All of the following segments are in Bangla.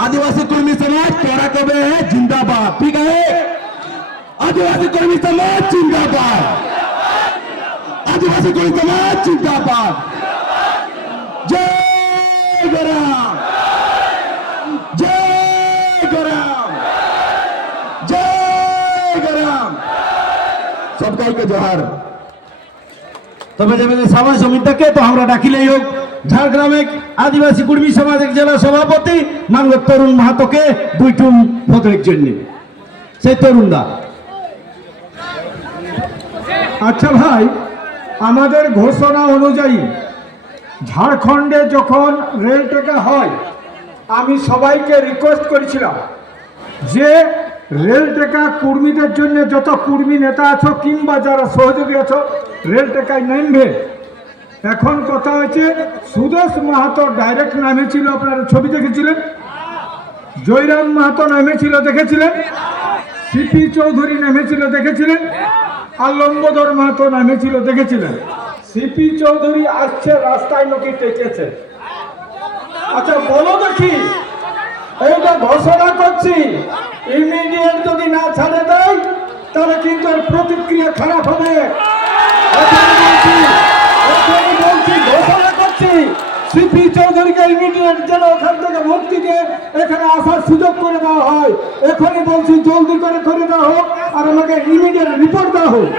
आदिवासी कर्मी समाज तेरा कबे है जिंदाबाद ठीक है आदिवासी कर्मी समाज जिंदाबाद आदिवासी कर्मी समाज जिंदाबाद जय गराम जय गराम जय गराम সবাইকে জোহার তবে যাবেন সভা সমিতিকে তো আমরা ডাকিলেই হোক ঝাড়গ্রামে আদিবাসী কর্মী সমাজের জেলা সভাপতি মানব তরুণ মাহাতোকে দুইটুম পদের জন্য। সেই তরুণ দা আচ্ছা ভাই, আমাদের ঘোষণা অনুযায়ী ঝাড়খণ্ডে যখন রেল টেকা হয়, আমি সবাইকে রিকোয়েস্ট করেছিলাম যে রেল টেকা কর্মীদের জন্য যত কর্মী নেতা আছো কিংবা যারা সহযোগী আছো, রেল টেকায় নামবে। এখন কথা হয়েছে সুদেশ মাহাতো ডাইরেক্ট নামেছিল আপনারা ছবি দেখেছিলেন? জয়রাম মাহাতো নামেছিল দেখেছিলেন? সিপি চৌধুরী নামেছিল দেখেছিলেন? আর লম্বোদর মাহাতো নামেছিল দেখেছিলেন? সিপি চৌধুরী আসছে, রাস্তায় নাকি টেকেছে। আচ্ছা বলো দেখি। এইটা ঘোষণা করছি ইমিডিয়েট যদি না ছাড়ে দেয়, তাহলে কিন্তু প্রতিক্রিয়া খারাপ হবে এখন বলছি এখন বলছি ঘোষণা করছি সিপি চৌধুরীকে ইমিডিয়েট যেন ওখান থেকে মুক্তিকে এখানে আসার সুযোগ করে দেওয়া হয়। এখনই বলছি, জলদি করে করে দেওয়া হোক, আর আমাকে ইমিডিয়েট রিপোর্ট দেওয়া হোক।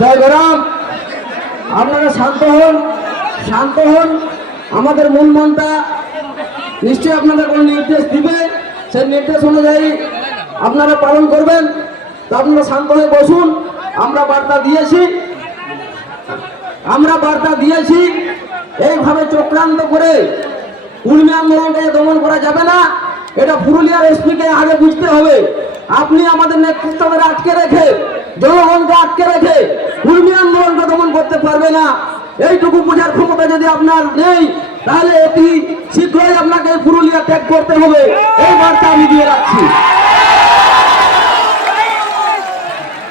জয় গরাম। আপনারা শান্ত হন শান্ত হন। আমাদের মূল মনটা নিশ্চয়ই আপনাদের কোনো নির্দেশ দিবে। সেই নির্দেশ অনুযায়ী আপনারা পালন করবেন। তো আপনারা শান্ত হয়ে বসুন। আমরা বার্তা দিয়েছি। আমরা বার্তা দিয়েছি। এইভাবে চক্রান্ত করে উর্মি আন্দোলনকে দমন করা যাবে না। এটা পুরুলিয়ার এসপিকে আগে বুঝতে হবে। আপনি আমাদের নেতৃত্বদের আটকে রেখে জনগণকে আটকে রেখে উর্মি আন্দোলনকে দমন করতে পারবে না। এইটুকু বোঝার ক্ষমতা যদি আপনার নেই, তাহলে অতি শীঘ্রই আপনাকে পুরুলিয়া ত্যাগ করতে হবে। এই বার্তা আমি দিয়ে রাখছি।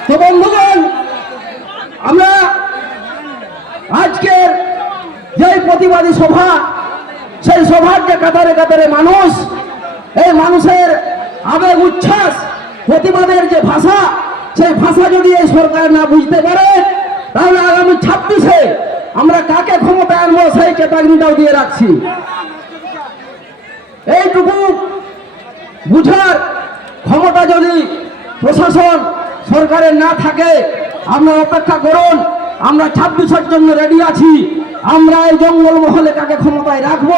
তো বন্ধুগণ, আমরা আজকের যে প্রতিবাদী সভা, সেই সভার যে কাতারে কাতারে মানুষ, এই মানুষের আবেগ, উচ্ছ্বাস, প্রতিবাদের যে ভাষা সেই ভাষা যদি এই সরকার না বুঝতে পারে, তাহলে আগামী ছাব্বিশে আমরা কাকে ক্ষমতা আনব সেই চেতাগ্নিটাও দিয়ে রাখছি। এইটুকু বুঝার ক্ষমতা যদি প্রশাসন সরকারের না থাকে আপনারা অপেক্ষা করুন, আমরা ছাব্বিশের জন্য রেডি আছি। আমরা এই জঙ্গল মহলে কাকে ক্ষমতায় রাখব,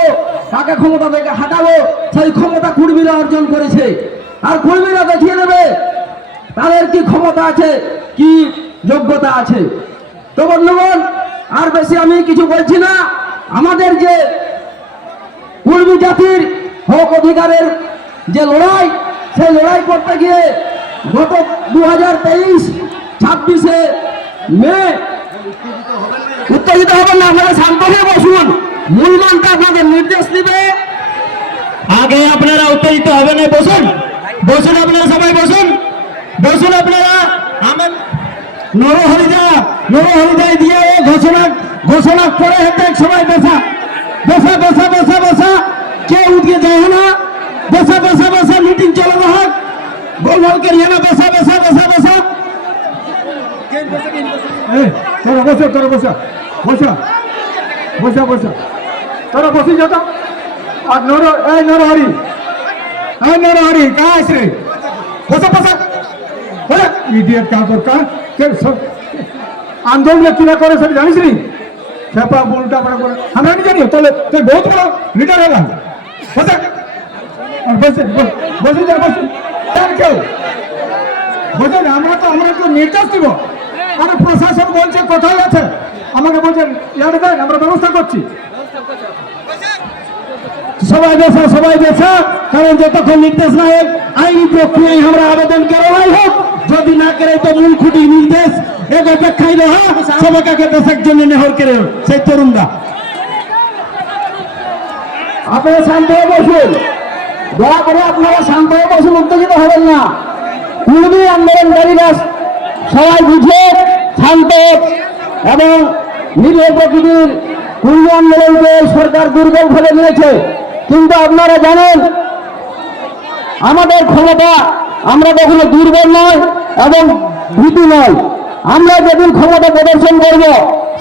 কাকে ক্ষমতা থেকে হাঁটাবো, সেই ক্ষমতা কুর্মীরা অর্জন করেছে। আর কুর্মীরা দেখিয়ে দেবে তাদের কি ক্ষমতা আছে? কি যোগ্যতা আছে? তো বন্ধুগণ, আর বেশি আমি কিছু বলছি না। আমাদের যে কুর্মী জাতির হক অধিকারের যে লড়াই, সেই লড়াই করতে গিয়ে গত দু হাজার তেইশ ছাব্বিশে মে, উত্তেজিত হবেন না, আপনারা শান্ত হয়ে বসুন। মূল মন্ত্র আপনাদের নির্দেশ দিবে। আগে আপনারা উত্তেজিত হবে না, বসুন। বসুন আপনারা সবাই, বসুন। বসুন আপনারা, আমার নরহরিদা নরহরিদায় দিয়ে ও ঘোষণা ঘোষণা করে হেঁটে সবাই বসা। বসা বসা বসা বসা। কেউ উঠে যায় না। বসা বসা বসা মিটিং চলে রहा বল বল করিয়ে না বসা বসা বসা। বসা তোরা বসে, তোরা বসা। বসা। বসা বসা। তোরা বসে যা। আর নর নরহরি নরহরি আছে? রে বসা বসা। ইডিয়েট কাহা দরকার? কে সব- আন্দোলনে কিনা করে সব জানিস নি? খেপা উল্টা পাল্টা করে। আমরা নি জানি? তাহলে তুই বহুত বড় লিডার হলাম। আমাকে বলছেন আমরা ব্যবস্থা করছি। সবাই বসা সবাই বসা কারণ যতক্ষণ নির্দেশ না হোক আইনি প্রক্রিয়ায় আমরা আবেদন করাই হোক। যদি না করে, তো মূল খুঁটি নির্দেশ। এক অপেক্ষায় রহা সবাইকে দেশের জন্য নেহর করে, সেই তরুণরা। আপনারা শান্ত হয়ে বসুন। দয়া করে আপনারা শান্ত হয়ে বসুন, উত্তেজিত হবেন না। কুর্মী আন্দোলনকারীরা সবাই বুঝে, শান্ত এবং নিরীহ প্রকৃতির কুর্মী আন্দোলনকে সরকার দুর্বল ফেলে দিয়েছে কিন্তু আপনারা জানেন, আমাদের ক্ষমতা আমরা কখনো দুর্বল নয় এবং ভীতু নয়। আমরা যেদিন ক্ষমতা প্রদর্শন করব,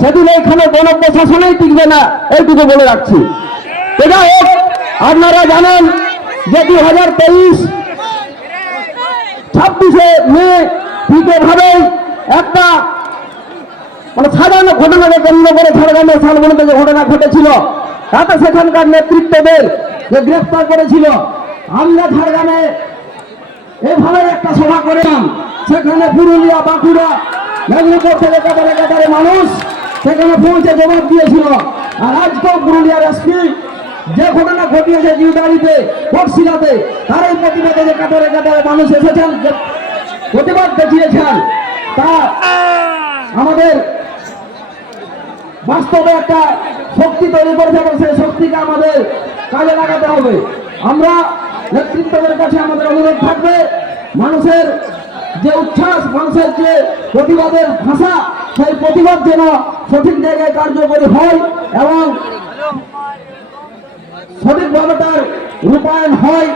সেদিন এখানে কোনো প্রশাসনেই টিকবে না, এইটুকু বলে রাখছি। এটা হোক, আপনারা জানেন যে দুই হাজার তেইশ ছাব্বিশে মে ঠিকভাবে একটা মানে সাধারণ ঘটনাকে কেন্দ্র করে ঝাড়গ্রামের শালবনীতে যে ঘটনা ঘটেছিল তাতে সেখানকার নেতৃত্বদের যে গ্রেফতার করেছিল, আমরা ঝাড়গ্রামে এভাবে একটা সভা করলাম সেখানে পুরুলিয়া, বাঁকুড়া, মেদিনীপুর থেকে কাতারে কাতারে মানুষ সেখানে পৌঁছে জবাব দিয়েছিল। আর আজকেও পুরুলিয়ার এসপি যে ঘটনা ঘটিয়েছে জিউদারিতে বক্সিলাতে তার এই প্রতিবাদে যে কাতারে কাতারে মানুষ এসেছেন প্রতিবাদ দেখিয়েছেন, তা আমাদের বাস্তবে একটা শক্তি তৈরি করেছে এবং সেই শক্তিকে আমাদের কাজে লাগাতে হবে। আমরা নেতৃত্বদের কাছে আমাদের অনুরোধ থাকবে, মানুষের যে উচ্ছ্বাস, মানুষের যে প্রতিবাদের ভাষা, সেই প্রতিবাদ যেন সঠিক জায়গায় কার্যকরী হয় এবং সঠিকভাবে তার রূপায়ণ হয়।